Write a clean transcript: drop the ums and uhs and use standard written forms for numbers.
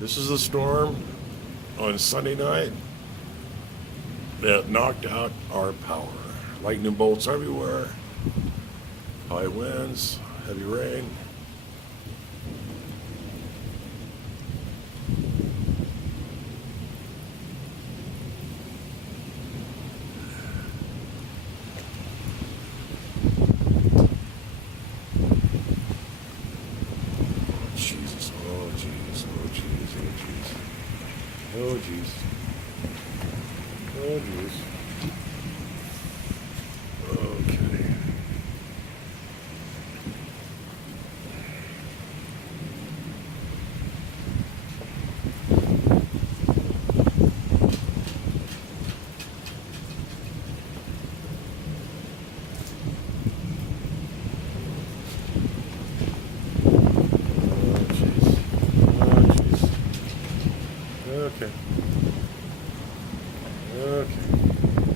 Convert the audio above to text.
This is a storm on Sunday night that knocked out our power. Lightning bolts everywhere, high winds, heavy rain. Jesus, oh jeez, oh jeez, oh jeez. Oh jeez. Oh jeez. Okay. Oh jeez. Oh jeez. Okay. Okay.